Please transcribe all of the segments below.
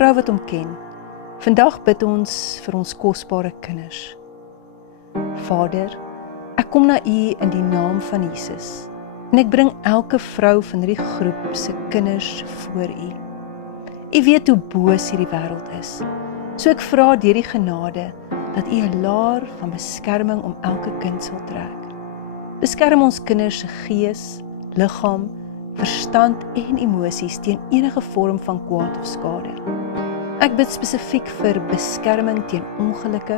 vrou wat hom ken. Vandag bid ons vir ons kosbare kinders. Vader, ek kom na U in die naam van Jesus en ek bring elke vrou van hierdie groep se kinders voor U. U weet hoe boos hierdie wêreld is. So ek vra deur die genade dat U 'n laar van beskerming om elke kind sal trek. Beskerm ons kinders se gees, liggaam, verstand en emosies teen enige vorm van kwaad of skade. Ek bid spesifiek vir beskerming teen ongelukke,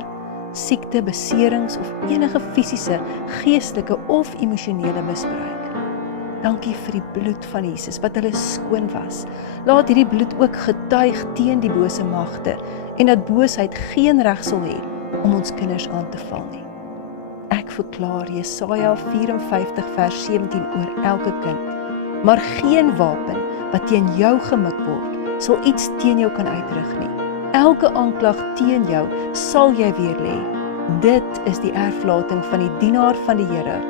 siekte, beserings of enige fisiese, geestelike of emosionele misbruik. Dankie vir die bloed van Jesus wat hulle skoon was. Laat hierdie bloed ook getuig teen die bose magte en dat boosheid geen reg sal hê om ons kinders aan te val nie. Ek verklaar Jesaja 54 vers 17 oor elke kind. Maar geen wapen wat teen jou gemik word, sal iets teen jou kan uitrig nie. Elke aanklag teen jou sal jy weer lê. Dit is die erflating van die dienaar van die Here.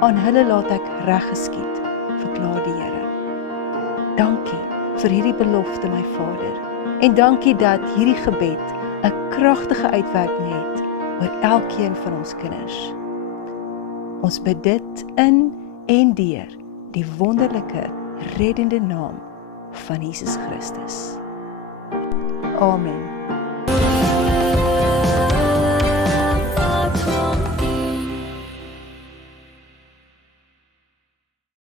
Aan hulle laat ek reg geskied, verklaar die Here. Dankie vir hierdie belofte, my Vader. En dankie dat hierdie gebed 'n kragtige uitwerking het oor elkeen van ons kinders. Ons bid dit in en deur die wonderlike, reddende naam van Jesus Christus. Amen.